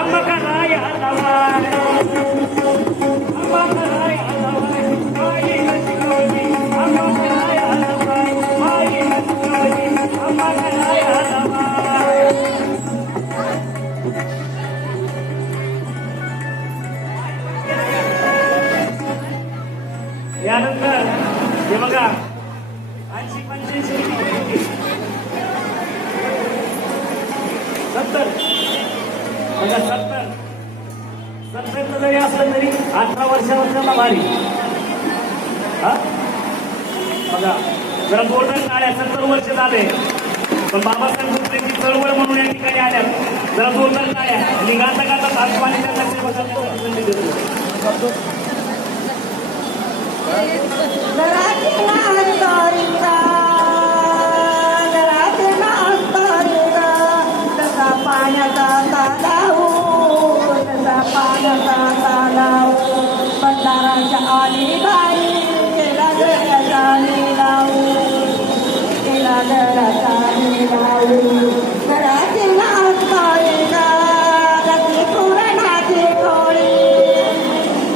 अम्मा कराय आलावाय अम्मा कराय आलावाय आई नशिकोली अम्मा कराय आलावाय आई नशिकोली अम्मा कराय आलावाय यानंतर हे बघा 80-85 70 बघा 70 जरी असलं तरी 18 वर्षाला भारी हा बघा जरा बोर्डर काढ्या 70 वर्ष झाले पण बाबासाहेब ठाकरेंची चळवळ म्हणून या ठिकाणी आल्या जरा जोरदार काढ्या आणि गाता गाता सातवानी त्यांना संधी देतो पाण्याचा तलाव बंधाराच्या आली